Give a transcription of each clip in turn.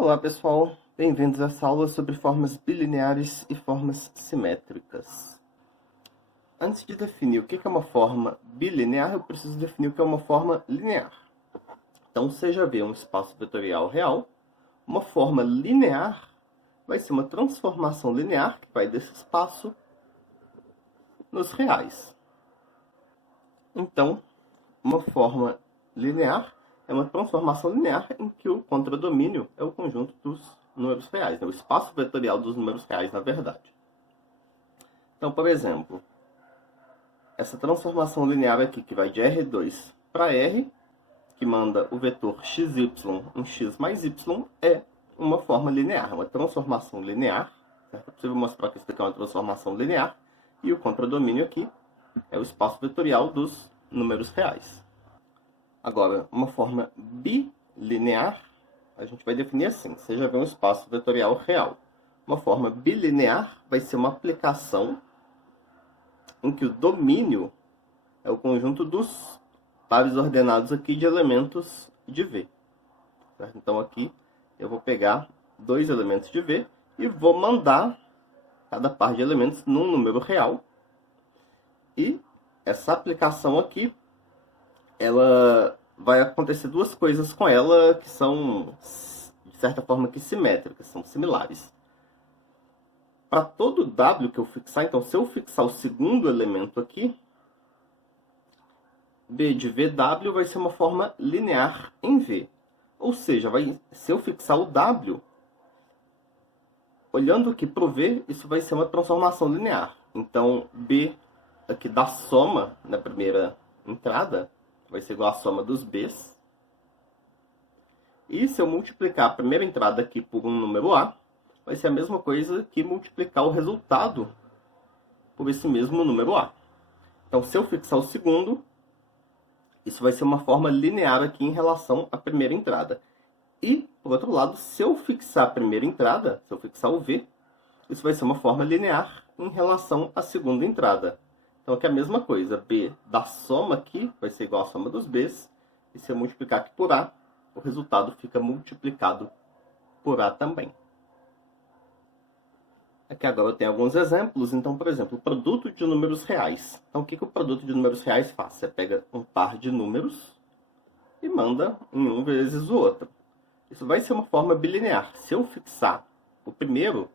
Olá pessoal, bem-vindos a essa aula sobre formas bilineares e formas simétricas. Antes de definir o que é uma forma bilinear, eu preciso definir o que é uma forma linear. Então, seja V um espaço vetorial real, uma forma linear vai ser uma transformação linear que vai desse espaço nos reais. Então, uma forma linear é uma transformação linear em que o contradomínio é o conjunto dos números reais, né? O espaço vetorial dos números reais, na verdade. Então, por exemplo, essa transformação linear aqui, que vai de R2 para R, que manda o vetor xy em x mais y, é uma forma linear, uma transformação linear. Certo? É possível mostrar que isso aqui é uma transformação linear, e o contradomínio aqui é o espaço vetorial dos números reais. Agora, uma forma bilinear, a gente vai definir assim, seja V um espaço vetorial real. Uma forma bilinear vai ser uma aplicação em que o domínio é o conjunto dos pares ordenados aqui de elementos de V. Certo? Então aqui eu vou pegar dois elementos de V e vou mandar cada par de elementos num número real. E essa aplicação aqui, ela vai acontecer duas coisas com ela que são, de certa forma, que simétricas, são similares. Para todo W que eu fixar, então, se eu fixar o segundo elemento aqui, B de VW vai ser uma forma linear em V. Ou seja, se eu fixar o W, olhando aqui para o V, isso vai ser uma transformação linear. Então, B aqui da soma na primeira entrada vai ser igual à soma dos B's. E se eu multiplicar a primeira entrada aqui por um número A, vai ser a mesma coisa que multiplicar o resultado por esse mesmo número A. Então, se eu fixar o segundo, isso vai ser uma forma linear aqui em relação à primeira entrada. E, por outro lado, se eu fixar a primeira entrada, se eu fixar o V, isso vai ser uma forma linear em relação à segunda entrada. Então, aqui é a mesma coisa. B da soma aqui vai ser igual à soma dos B's. E se eu multiplicar aqui por A, o resultado fica multiplicado por A também. Aqui agora eu tenho alguns exemplos. Então, por exemplo, o produto de números reais. Então, o que o produto de números reais faz? Você pega um par de números e manda em um vezes o outro. Isso vai ser uma forma bilinear. Se eu fixar o primeiro,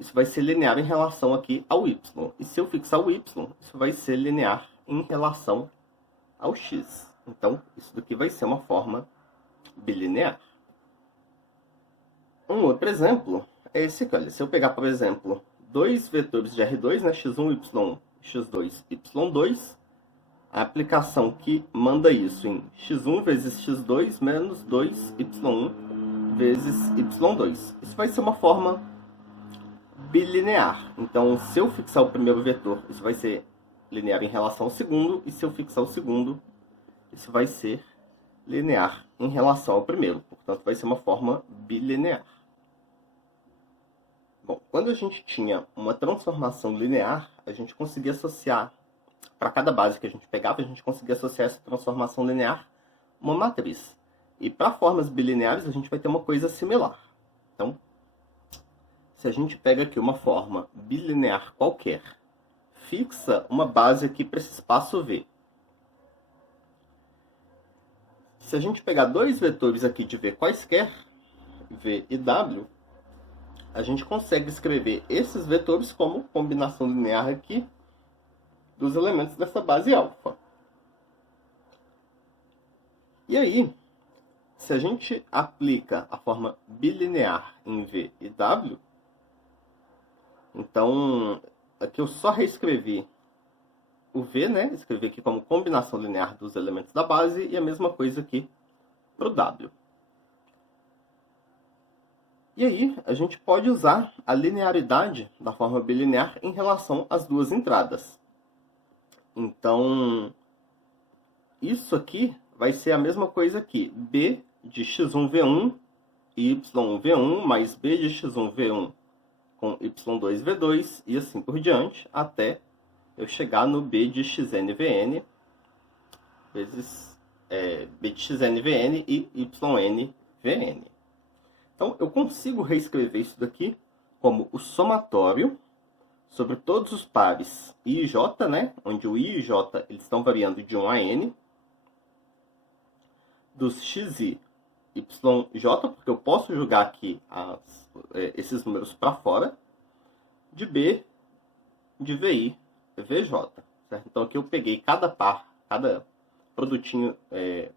isso vai ser linear em relação aqui ao y. E se eu fixar o y, isso vai ser linear em relação ao x. Então, isso daqui vai ser uma forma bilinear. Um outro exemplo é esse aqui. Olha, se eu pegar, por exemplo, dois vetores de R2, né, x1, y1 e x2, y2, a aplicação que manda isso em x1 vezes x2 menos 2y1 vezes y2. Isso vai ser uma forma bilinear. Então, se eu fixar o primeiro vetor, isso vai ser linear em relação ao segundo, e se eu fixar o segundo, isso vai ser linear em relação ao primeiro. Portanto, vai ser uma forma bilinear. Bom, quando a gente tinha uma transformação linear, a gente conseguia associar, para cada base que a gente pegava, a gente conseguia associar essa transformação linear a uma matriz. E para formas bilineares, a gente vai ter uma coisa similar. Então, se a gente pega aqui uma forma bilinear qualquer, fixa uma base aqui para esse espaço V. Se a gente pegar dois vetores aqui de V quaisquer, V e W, a gente consegue escrever esses vetores como combinação linear aqui dos elementos dessa base alfa. E aí, se a gente aplica a forma bilinear em V e W, então, aqui eu só reescrevi o V, né? Escrevi aqui como combinação linear dos elementos da base, e a mesma coisa aqui para o W. E aí, a gente pode usar a linearidade da forma bilinear em relação às duas entradas. Então, isso aqui vai ser a mesma coisa aqui. B de x1v1 e y1v1 mais B de x1v1 com y2v2 e assim por diante, até eu chegar no B de xnvn vezes B de xnvn e ynvn. Então, eu consigo reescrever isso daqui como o somatório sobre todos os pares I e J, né? Onde o I e J eles estão variando de 1 a N, dos XI, YJ, porque eu posso jogar aqui esses números para fora, de B, de VI, VJ. Certo? Então aqui eu peguei cada par, cada produtinho,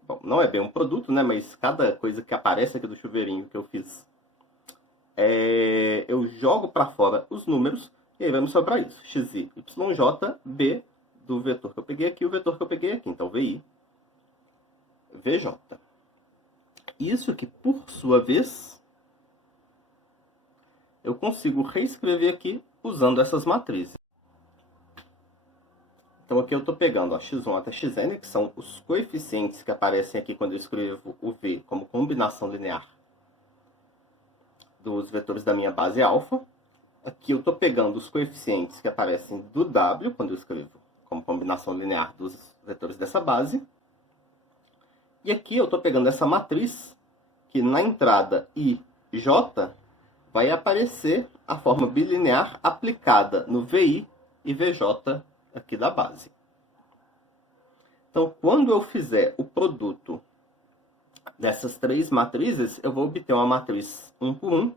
bom, não é bem um produto, né? Mas cada coisa que aparece aqui do chuveirinho que eu fiz, eu jogo para fora os números e aí vai me sobrar isso. XI, YJ, B do vetor que eu peguei aqui, o vetor que eu peguei aqui. Então VI, VJ. Isso aqui, por sua vez, eu consigo reescrever aqui usando essas matrizes. Então aqui eu estou pegando x1 até xn, que são os coeficientes que aparecem aqui quando eu escrevo o V como combinação linear dos vetores da minha base alfa. Aqui eu estou pegando os coeficientes que aparecem do W, quando eu escrevo como combinação linear dos vetores dessa base. E aqui eu estou pegando essa matriz, que na entrada I, J, vai aparecer a forma bilinear aplicada no VI e VJ aqui da base. Então, quando eu fizer o produto dessas três matrizes, eu vou obter uma matriz 1 por 1,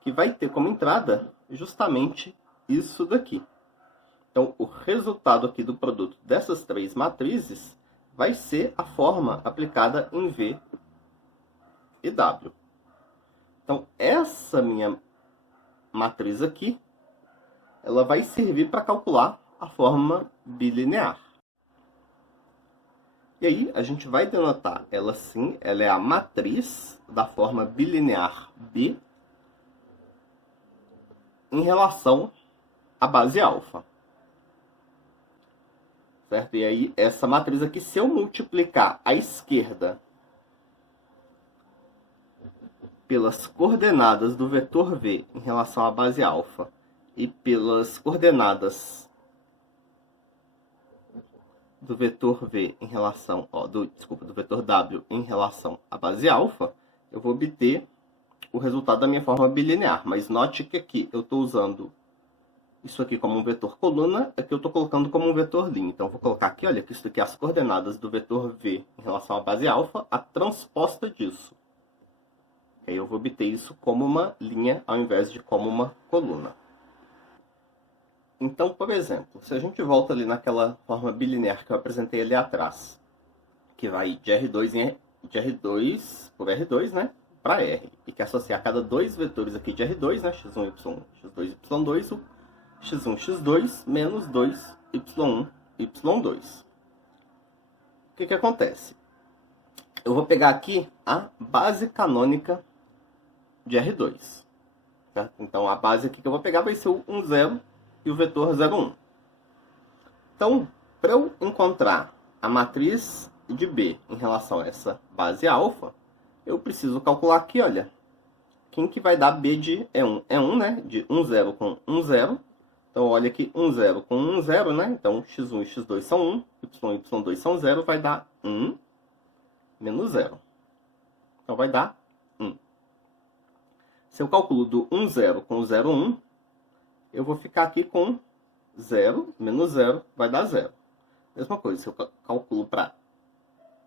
que vai ter como entrada justamente isso daqui. Então, o resultado aqui do produto dessas três matrizes vai ser a forma aplicada em V e W. Então, essa minha matriz aqui, ela vai servir para calcular a forma bilinear. E aí, a gente vai denotar ela assim, ela é a matriz da forma bilinear B em relação à base alfa. Certo? E aí, essa matriz aqui, se eu multiplicar a esquerda pelas coordenadas do vetor V em relação à base alfa e pelas coordenadas do vetor V em relação, do vetor W em relação à base alfa, eu vou obter o resultado da minha forma bilinear. Mas note que aqui eu estou usando isso aqui como um vetor coluna, aqui eu estou colocando como um vetor linha. Então, eu vou colocar aqui, olha, que isso aqui é as coordenadas do vetor V em relação à base alfa, a transposta disso. Aí eu vou obter isso como uma linha ao invés de como uma coluna. Então, por exemplo, se a gente volta ali naquela forma bilinear que eu apresentei ali atrás, que vai de R2 por R2, né, para R, e que associar cada dois vetores aqui de R2, né, x1, y1, x2, y2, o x1, x2 menos 2, y1, y2. O que acontece? Eu vou pegar aqui a base canônica de R2. Certo? Então, a base aqui que eu vou pegar vai ser o 1, 0 e o vetor 0, 1. Então, para eu encontrar a matriz de B em relação a essa base alfa, eu preciso calcular aqui, olha, quem que vai dar B de E1? E1, né? De 1, 0 com 1, 0. Então, olha aqui, 1, 0 com 1, 0, né? Então, x1 e x2 são 1, y e y2 são 0, vai dar 1 menos 0. Então, vai dar 1. Se eu calculo do 1, 0 com 0, 1, eu vou ficar aqui com 0 menos 0, vai dar 0. Mesma coisa, se eu calculo para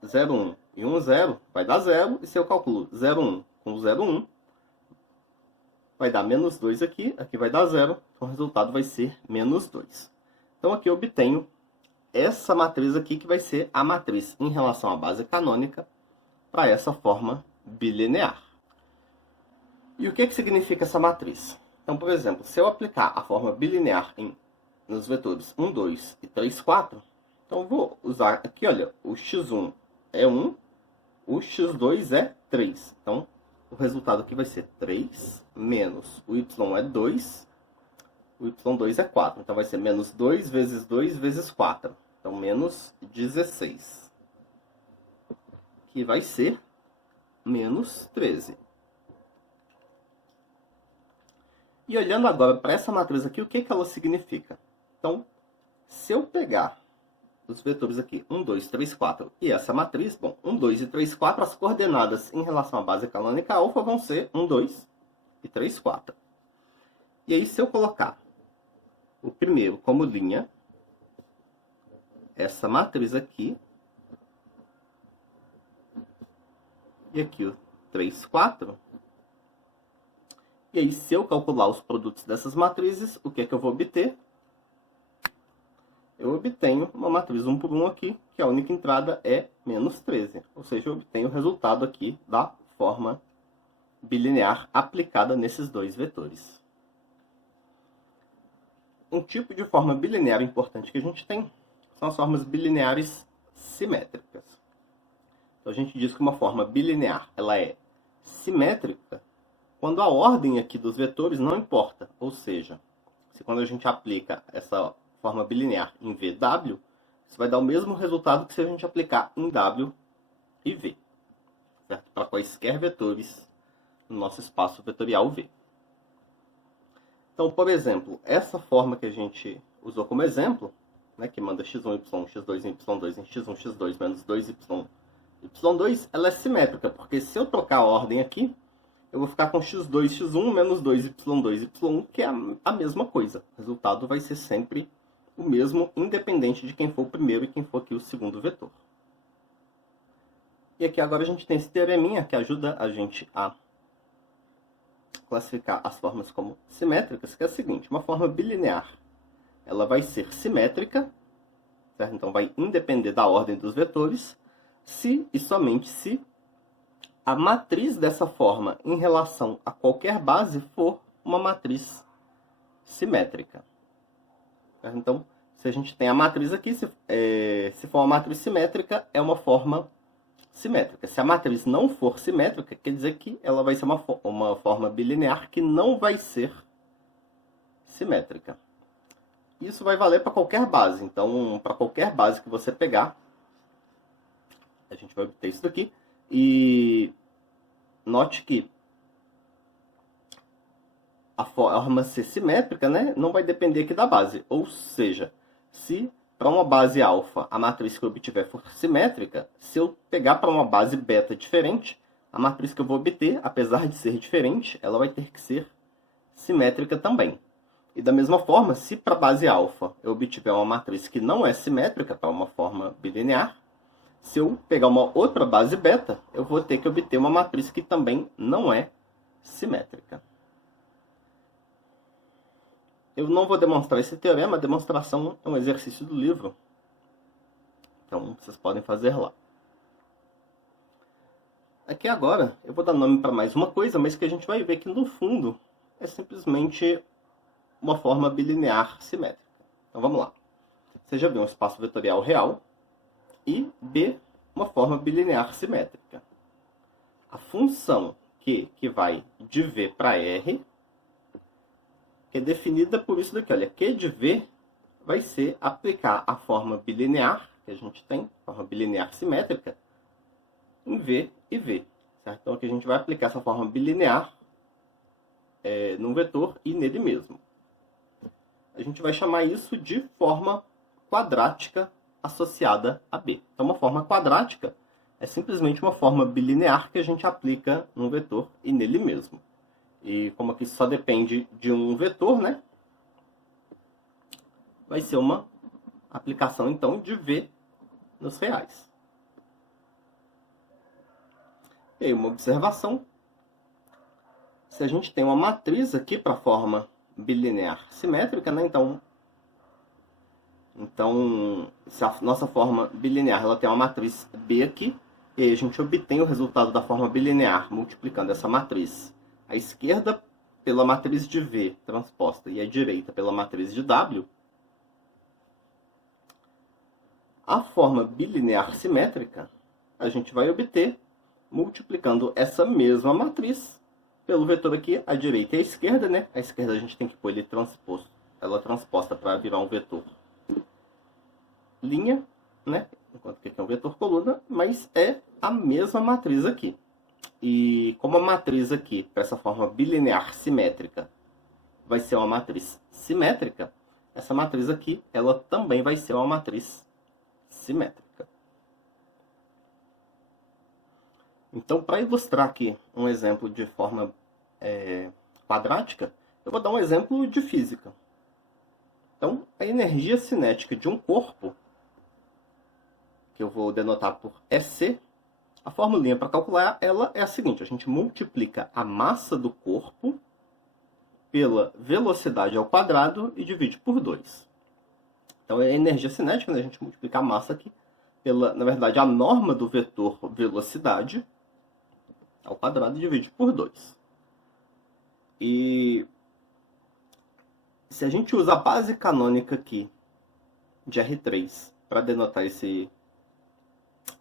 0, 1 e 1, 0, vai dar 0. E se eu calculo 0, 1 com 0, 1, vai dar menos 2 aqui, aqui vai dar 0. Então, o resultado vai ser menos 2. Então, aqui eu obtenho essa matriz aqui, que vai ser a matriz em relação à base canônica para essa forma bilinear. E o que significa essa matriz? Então, por exemplo, se eu aplicar a forma bilinear nos vetores 1, 2 e 3, 4, então eu vou usar aqui, olha, o x1 é 1, o x2 é 3. Então, o resultado aqui vai ser 3 menos o y é 2, o y2 é 4. Então, vai ser menos 2 vezes 2 vezes 4. Então, menos 16. Que vai ser menos 13. E olhando agora para essa matriz aqui, o que ela significa? Então, se eu pegar os vetores aqui, 1, 2, 3, 4, e essa matriz, bom, 1, 2 e 3, 4, as coordenadas em relação à base canônica alfa vão ser 1, 2 e 3, 4. E aí, se eu colocar o primeiro como linha, essa matriz aqui, e aqui o 3, 4, e aí, se eu calcular os produtos dessas matrizes, o que é que eu vou obter? Eu obtenho uma matriz 1 por 1 aqui, que a única entrada é menos 13. Ou seja, eu obtenho o resultado aqui da forma bilinear aplicada nesses dois vetores. Um tipo de forma bilinear importante que a gente tem são as formas bilineares simétricas. Então, a gente diz que uma forma bilinear ela é simétrica quando a ordem aqui dos vetores não importa. Ou seja, se quando a gente aplica essa forma bilinear em VW, isso vai dar o mesmo resultado que se a gente aplicar em W e V, certo? Para quaisquer vetores no nosso espaço vetorial V. Então, por exemplo, essa forma que a gente usou como exemplo, né, que manda x1, y, x2, y2 em x1, x2 menos 2y, y2, ela é simétrica, porque se eu trocar a ordem aqui, eu vou ficar com x2, x1 menos 2y2, y1, que é a mesma coisa. O resultado vai ser sempre o mesmo, independente de quem for o primeiro e quem for aqui o segundo vetor. E aqui agora a gente tem esse teoreminha que ajuda a gente a classificar as formas como simétricas, que é o seguinte: uma forma bilinear, ela vai ser simétrica, certo? Então vai independer da ordem dos vetores, se e somente se a matriz dessa forma em relação a qualquer base for uma matriz simétrica. Então, se a gente tem a matriz aqui, se for uma matriz simétrica, é uma forma simétrica. Se a matriz não for simétrica, quer dizer que ela vai ser uma forma bilinear que não vai ser simétrica. Isso vai valer para qualquer base. Então, para qualquer base que você pegar, a gente vai obter isso daqui. E note que a forma ser simétrica, né, não vai depender aqui da base. Ou seja, se para uma base alfa a matriz que eu obtiver for simétrica, se eu pegar para uma base beta diferente, a matriz que eu vou obter, apesar de ser diferente, ela vai ter que ser simétrica também. E da mesma forma, se para a base alfa eu obtiver uma matriz que não é simétrica, para uma forma bilinear, se eu pegar uma outra base beta, eu vou ter que obter uma matriz que também não é simétrica. Eu não vou demonstrar esse teorema, a demonstração é um exercício do livro. Então, vocês podem fazer lá. Aqui agora, eu vou dar nome para mais uma coisa, mas que a gente vai ver que no fundo é simplesmente uma forma bilinear simétrica. Então, vamos lá. Você já viu um espaço vetorial real e B, uma forma bilinear simétrica. A função Q que vai de V para R, que é definida por isso daqui, olha, Q de V vai ser aplicar a forma bilinear, que a gente tem, forma bilinear simétrica, em V e V. Certo? Então aqui a gente vai aplicar essa forma bilinear num vetor e nele mesmo. A gente vai chamar isso de forma quadrática associada a B. Então uma forma quadrática é simplesmente uma forma bilinear que a gente aplica num vetor e nele mesmo. E como aqui só depende de um vetor, né? Vai ser uma aplicação, então, de V nos reais. E aí, uma observação. Se a gente tem uma matriz aqui para a forma bilinear simétrica, né? Então, se a nossa forma bilinear ela tem uma matriz B aqui, e aí a gente obtém o resultado da forma bilinear multiplicando essa matriz à esquerda pela matriz de V transposta e à direita pela matriz de W, a forma bilinear simétrica a gente vai obter multiplicando essa mesma matriz pelo vetor aqui à direita e à esquerda, né? À esquerda a gente tem que pôr ele ela transposta para virar um vetor linha, né? Enquanto que aqui é um vetor coluna, mas é a mesma matriz aqui. E como a matriz aqui, para essa forma bilinear simétrica, vai ser uma matriz simétrica, essa matriz aqui, ela também vai ser uma matriz simétrica. Então, para ilustrar aqui um exemplo de forma quadrática, eu vou dar um exemplo de física. Então, a energia cinética de um corpo, que eu vou denotar por EC, a formulinha para calcular ela é a seguinte: a gente multiplica a massa do corpo pela velocidade ao quadrado e divide por 2. Então, é a energia cinética, né? A gente multiplica a massa aqui pela, na verdade, a norma do vetor velocidade ao quadrado e divide por 2. E se a gente usa a base canônica aqui de R3 para denotar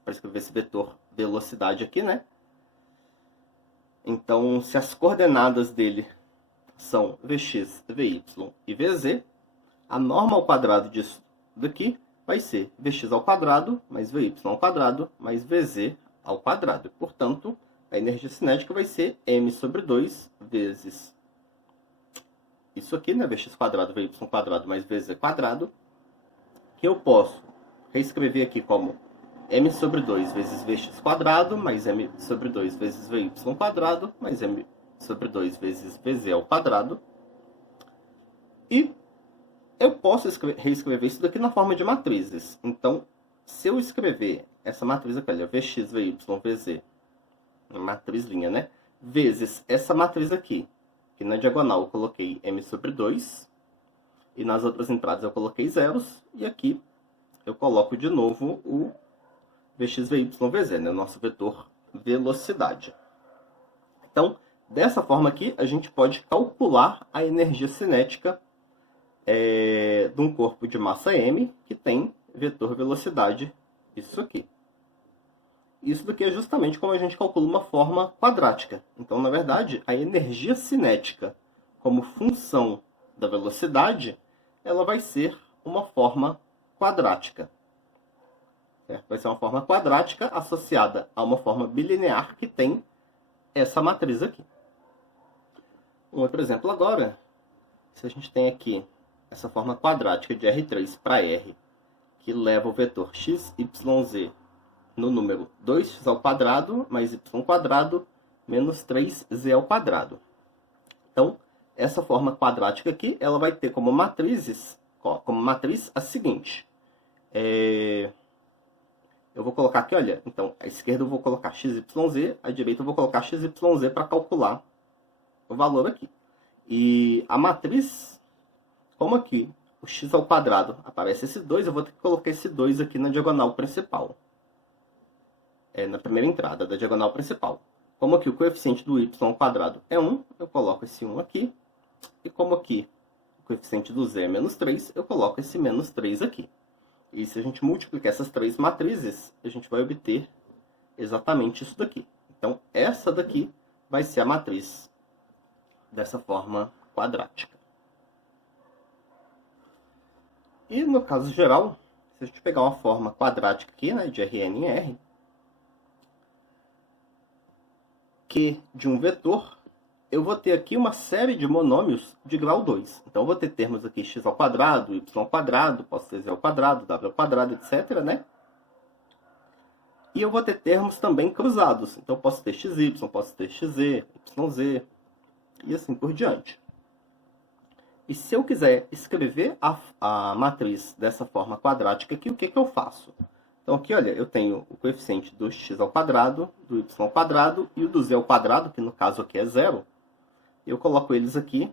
para escrever esse vetor velocidade aqui, né? Então, se as coordenadas dele são Vx, Vy e Vz, a norma ao quadrado disso daqui vai ser Vx ao quadrado mais Vy ao quadrado mais Vz ao quadrado. Portanto, a energia cinética vai ser m sobre 2 vezes isso aqui, né? Vx quadrado, Vy quadrado mais Vz quadrado, que eu posso reescrever aqui como m sobre 2 vezes Vx quadrado mais m sobre 2 vezes Vy quadrado mais m sobre 2 vezes Vz ao quadrado. E eu posso reescrever isso daqui na forma de matrizes. Então, se eu escrever essa matriz aqui, olha, Vx, Vy, Vz, matriz linha, né? Vezes essa matriz aqui, que na diagonal eu coloquei m sobre 2, e nas outras entradas eu coloquei zeros, e aqui eu coloco de novo o Vx, Vy, Vz, né? Nosso vetor velocidade. Então, dessa forma aqui, a gente pode calcular a energia cinética de um corpo de massa m que tem vetor velocidade, isso aqui. Isso daqui é justamente como a gente calcula uma forma quadrática. Então, na verdade, a energia cinética como função da velocidade, ela vai ser uma forma quadrática. Certo? Vai ser uma forma quadrática associada a uma forma bilinear que tem essa matriz aqui. Um outro exemplo agora, se a gente tem aqui essa forma quadrática de R3 para R, que leva o vetor x, y, z no número 2x ao quadrado mais y quadrado menos 3z ao quadrado. Então, essa forma quadrática aqui, ela vai ter como matriz a seguinte. Eu vou colocar aqui, olha, então, à esquerda eu vou colocar x, y, z, à direita eu vou colocar x, y, z para calcular o valor aqui. E a matriz, como aqui o x ao quadrado aparece esse 2, eu vou ter que colocar esse 2 aqui na diagonal principal. Na primeira entrada da diagonal principal. Como aqui o coeficiente do y ao quadrado é 1, eu coloco esse 1 aqui. E como aqui o coeficiente do z é menos 3, eu coloco esse menos 3 aqui. E se a gente multiplicar essas três matrizes, a gente vai obter exatamente isso daqui. Então, essa daqui vai ser a matriz dessa forma quadrática. E no caso geral, se a gente pegar uma forma quadrática aqui, né, de Rn em R, que de um vetor, eu vou ter aqui uma série de monômios de grau 2. Então, eu vou ter termos aqui x ao quadrado, y ao quadrado, posso ter z ao quadrado, w ao quadrado, etc., né? E eu vou ter termos também cruzados. Então, eu posso ter xy, posso ter xz, yz, e assim por diante. E se eu quiser escrever a matriz dessa forma quadrática aqui, o que eu faço? Então, aqui, olha, eu tenho o coeficiente do x ao quadrado, do y ao quadrado e o do z ao quadrado, que no caso aqui é 0. Eu coloco eles aqui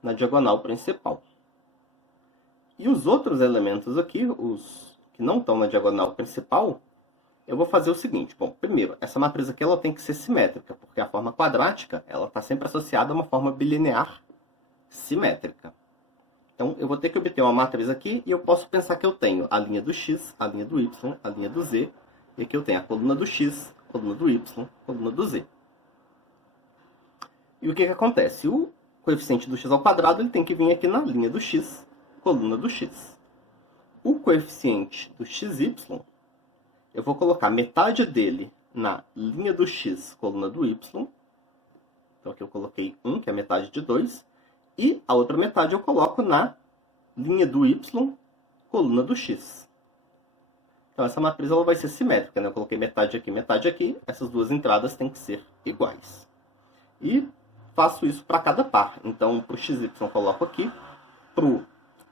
na diagonal principal. E os outros elementos aqui, os que não estão na diagonal principal, eu vou fazer o seguinte. Bom, primeiro, essa matriz aqui ela tem que ser simétrica, porque a forma quadrática ela está sempre associada a uma forma bilinear simétrica. Então, eu vou ter que obter uma matriz aqui e eu posso pensar que eu tenho a linha do x, a linha do y, a linha do z. E aqui eu tenho a coluna do x, a coluna do y, a coluna do z. E o que acontece? O coeficiente do x ao quadrado ele tem que vir aqui na linha do x, coluna do x. O coeficiente do xy, eu vou colocar metade dele na linha do x, coluna do y. Então, aqui eu coloquei 1, que é metade de 2. E a outra metade eu coloco na linha do y, coluna do x. Então essa matriz ela vai ser simétrica, né? Eu coloquei metade aqui, essas duas entradas têm que ser iguais. E faço isso para cada par. Então para o xy eu coloco aqui, para o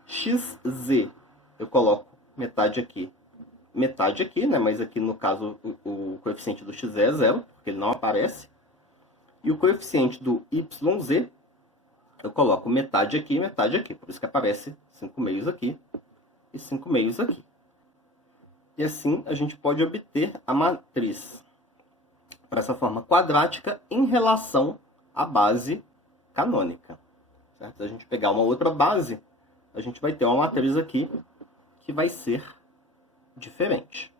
xz eu coloco metade aqui, né? Mas aqui no caso o coeficiente do x é 0, porque ele não aparece. E o coeficiente do yz eu coloco metade aqui, por isso que aparece 5 meios aqui e 5 meios aqui. E assim a gente pode obter a matriz para essa forma quadrática em relação à base canônica. Certo? Se a gente pegar uma outra base, a gente vai ter uma matriz aqui que vai ser diferente.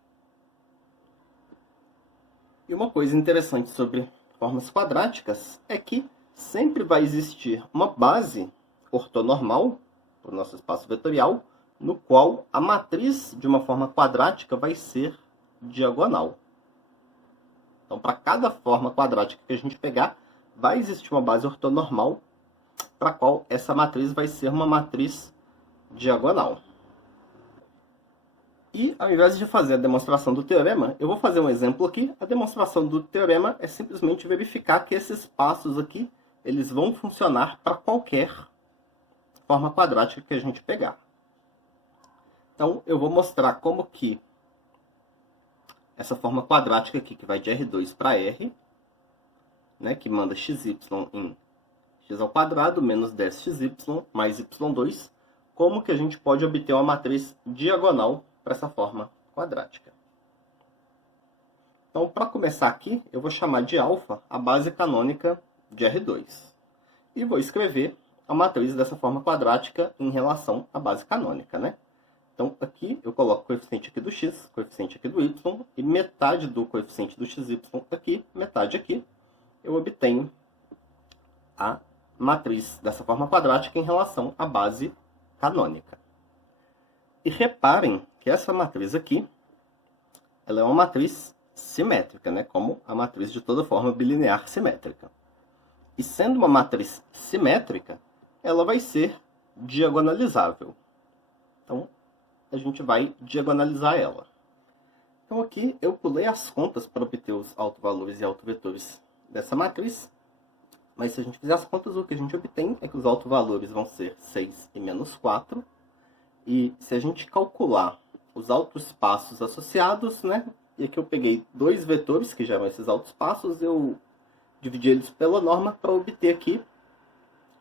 E uma coisa interessante sobre formas quadráticas é que sempre vai existir uma base ortonormal para o nosso espaço vetorial, no qual a matriz de uma forma quadrática vai ser diagonal. Então, para cada forma quadrática que a gente pegar, vai existir uma base ortonormal para a qual essa matriz vai ser uma matriz diagonal. E, ao invés de fazer a demonstração do teorema, eu vou fazer um exemplo aqui. A demonstração do teorema é simplesmente verificar que esses passos aqui, eles vão funcionar para qualquer forma quadrática que a gente pegar. Então, eu vou mostrar como que essa forma quadrática aqui, que vai de R2 para R, né, que manda xy em x² menos 10xy mais y2, como que a gente pode obter uma matriz diagonal para essa forma quadrática. Então, para começar aqui, eu vou chamar de alfa a base canônica de R2. E vou escrever a matriz dessa forma quadrática em relação à base canônica, né? Então, aqui eu coloco o coeficiente aqui do x, coeficiente aqui do y, e metade do coeficiente do xy aqui, metade aqui, eu obtenho a matriz dessa forma quadrática em relação à base canônica. E reparem que essa matriz aqui, ela é uma matriz simétrica, né? Como a matriz de toda forma bilinear simétrica. E sendo uma matriz simétrica, ela vai ser diagonalizável. Então, a gente vai diagonalizar ela. Então aqui eu pulei as contas para obter os autovalores e autovetores dessa matriz. Mas se a gente fizer as contas, o que a gente obtém é que os autovalores vão ser 6 e menos 4. E se a gente calcular os autoespaços associados, né? E aqui eu peguei dois vetores, que já eram esses autoespaços, eu dividi eles pela norma para obter aqui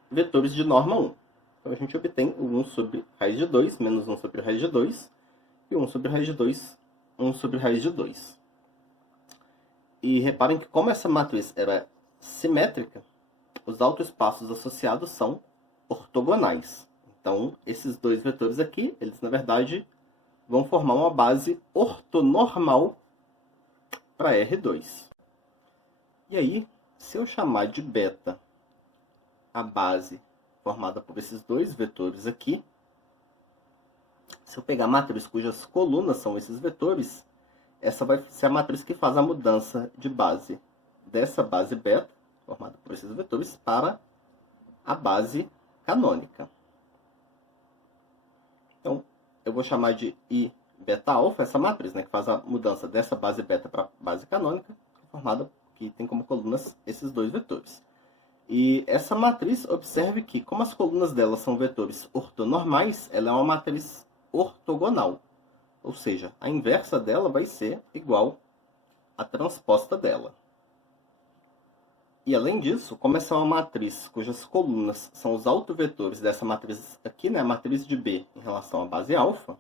vetores de norma 1. Então a gente obtém o 1 sobre raiz de 2, menos 1 sobre raiz de 2, e 1 sobre raiz de 2, 1 sobre raiz de 2. E reparem que como essa matriz era simétrica, os autoespaços associados são ortogonais. Então, esses dois vetores aqui, eles na verdade vão formar uma base ortonormal para R2. E aí, se eu chamar de beta a base formada por esses dois vetores aqui, se eu pegar a matriz cujas colunas são esses vetores, essa vai ser a matriz que faz a mudança de base dessa base beta, formada por esses vetores, para a base canônica. Então, eu vou chamar de I beta alfa, essa matriz, né, que faz a mudança dessa base beta para a base canônica, formada, que tem como colunas esses dois vetores. E essa matriz, observe que, como as colunas dela são vetores ortonormais, ela é uma matriz ortogonal. Ou seja, a inversa dela vai ser igual à transposta dela. E além disso, como essa é uma matriz cujas colunas são os autovetores dessa matriz aqui, né, a matriz de B em relação à base alfa,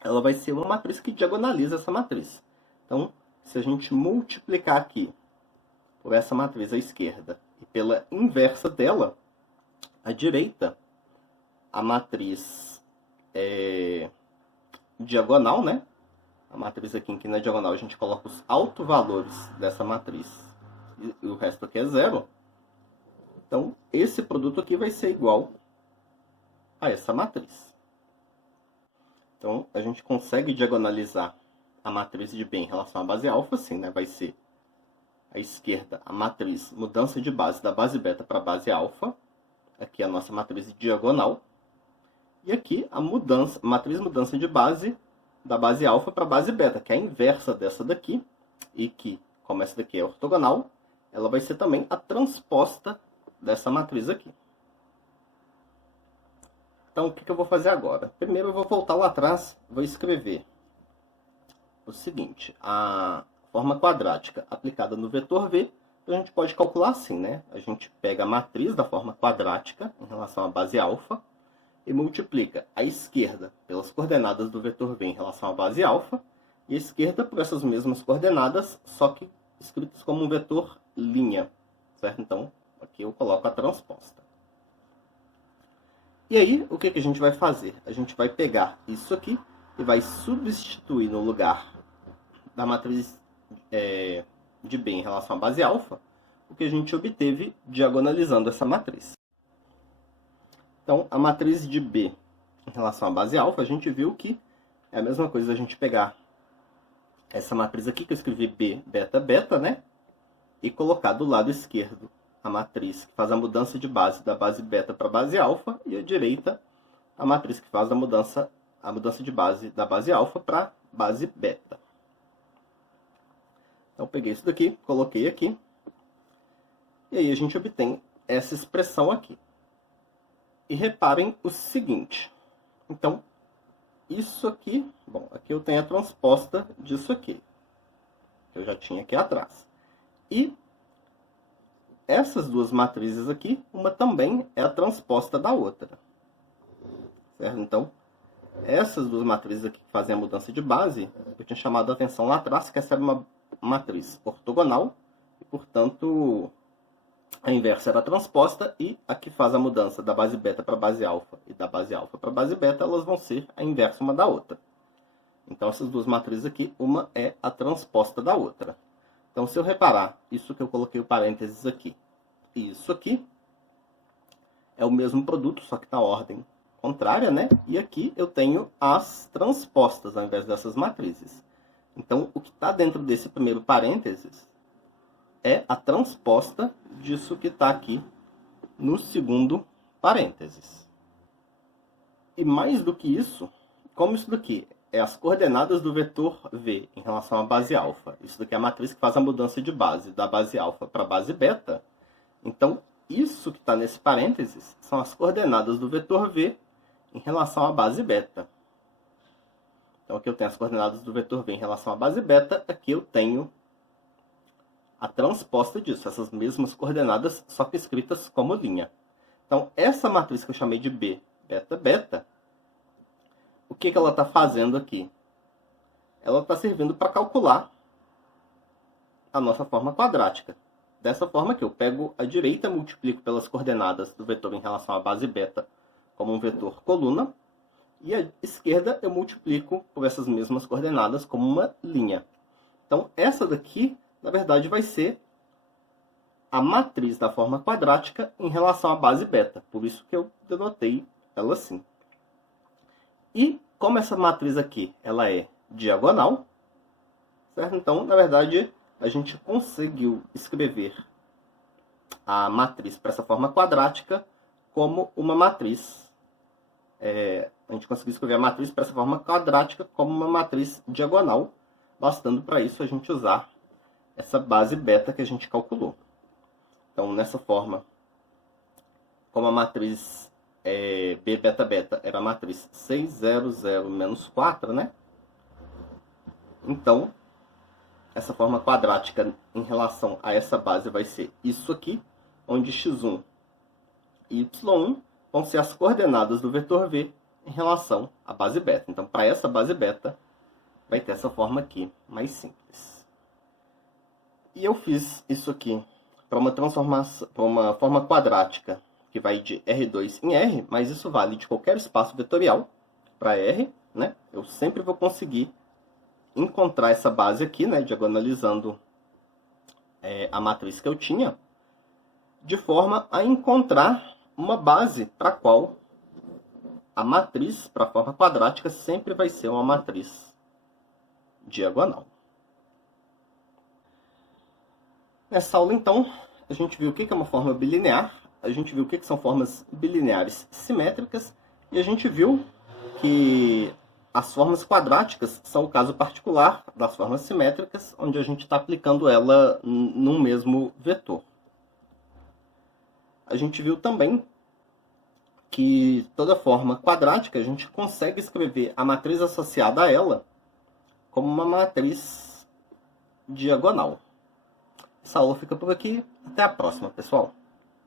ela vai ser uma matriz que diagonaliza essa matriz. Então, se a gente multiplicar aqui por essa matriz à esquerda e pela inversa dela, à direita, a matriz diagonal, né? A matriz aqui na diagonal a gente coloca os autovalores dessa matriz e o resto aqui é zero. Então, esse produto aqui vai ser igual a essa matriz. Então, a gente consegue diagonalizar a matriz de B em relação à base alfa, assim, né? Vai ser à esquerda a matriz mudança de base da base beta para a base alfa. Aqui é a nossa matriz diagonal. E aqui a matriz mudança de base da base alfa para a base beta, que é a inversa dessa daqui, e que, como essa daqui é ortogonal, ela vai ser também a transposta dessa matriz aqui. Então, o que eu vou fazer agora? Primeiro eu vou voltar lá atrás, vou escrever o seguinte: a forma quadrática aplicada no vetor V, a gente pode calcular assim, né? A gente pega a matriz da forma quadrática em relação à base alfa e multiplica a esquerda pelas coordenadas do vetor V em relação à base alfa e a esquerda por essas mesmas coordenadas, só que escritas como um vetor linha, certo? Então, aqui eu coloco a transposta. E aí, o que a gente vai fazer? A gente vai pegar isso aqui e vai substituir no lugar da matriz de B em relação à base alfa, o que a gente obteve diagonalizando essa matriz. Então, a matriz de B em relação à base alfa, a gente viu que é a mesma coisa a gente pegar essa matriz aqui, que eu escrevi B, beta, beta, né? E colocar do lado esquerdo a matriz que faz a mudança de base da base beta para a base alfa, e à direita a matriz que faz a mudança de base da base alfa para a base beta. Então, peguei isso daqui, coloquei aqui, e aí a gente obtém essa expressão aqui. E reparem o seguinte, então, isso aqui, bom, aqui eu tenho a transposta disso aqui, que eu já tinha aqui atrás. E essas duas matrizes aqui, uma também é a transposta da outra. Certo? Então, essas duas matrizes aqui que fazem a mudança de base, eu tinha chamado a atenção lá atrás que essa era uma matriz ortogonal, e, portanto, a inversa era a transposta, e a que faz a mudança da base beta para a base alfa e da base alfa para a base beta, elas vão ser a inversa uma da outra. Então, essas duas matrizes aqui, uma é a transposta da outra. Então, se eu reparar, isso que eu coloquei o parênteses aqui, e isso aqui, é o mesmo produto, só que na ordem contrária, né? E aqui eu tenho as transpostas ao invés dessas matrizes. Então, o que está dentro desse primeiro parênteses é a transposta disso que está aqui no segundo parênteses. E mais do que isso, como isso daqui é as coordenadas do vetor V em relação à base alfa, isso daqui é a matriz que faz a mudança de base da base alfa para a base beta, então isso que está nesse parênteses são as coordenadas do vetor V em relação à base beta. Então aqui eu tenho as coordenadas do vetor V em relação à base beta, aqui eu tenho a transposta disso, essas mesmas coordenadas, só que escritas como linha. Então essa matriz que eu chamei de B, beta, beta, o que ela está fazendo aqui? Ela está servindo para calcular a nossa forma quadrática. Dessa forma que eu pego a direita, multiplico pelas coordenadas do vetor em relação à base beta como um vetor coluna, e a esquerda eu multiplico por essas mesmas coordenadas como uma linha. Então essa daqui, na verdade, vai ser a matriz da forma quadrática em relação à base beta. Por isso que eu denotei ela assim. E como essa matriz aqui ela é diagonal, certo? Então, na verdade, a gente conseguiu escrever a matriz para essa forma quadrática como uma matriz. A gente conseguiu escrever a matriz para essa forma quadrática como uma matriz diagonal, bastando para isso a gente usar essa base beta que a gente calculou. Então, nessa forma, como a matriz B beta beta era a matriz 6, 0, 0, menos 4, né? Então, essa forma quadrática em relação a essa base vai ser isso aqui, onde x1 e y1 vão ser as coordenadas do vetor V em relação à base beta. Então, para essa base beta, vai ter essa forma aqui, mais simples. E eu fiz isso aqui para uma transformação, para uma forma quadrática que vai de R2 em R, mas isso vale de qualquer espaço vetorial para R, né? Eu sempre vou conseguir encontrar essa base aqui, né, diagonalizando a matriz que eu tinha, de forma a encontrar uma base para a qual a matriz para a forma quadrática sempre vai ser uma matriz diagonal. Nessa aula, então, a gente viu o que é uma forma bilinear, a gente viu o que são formas bilineares simétricas, e a gente viu que As formas quadráticas são o caso particular das formas simétricas, onde a gente está aplicando ela num mesmo vetor. A gente viu também que toda forma quadrática a gente consegue escrever a matriz associada a ela como uma matriz diagonal. Essa aula fica por aqui. Até a próxima, pessoal.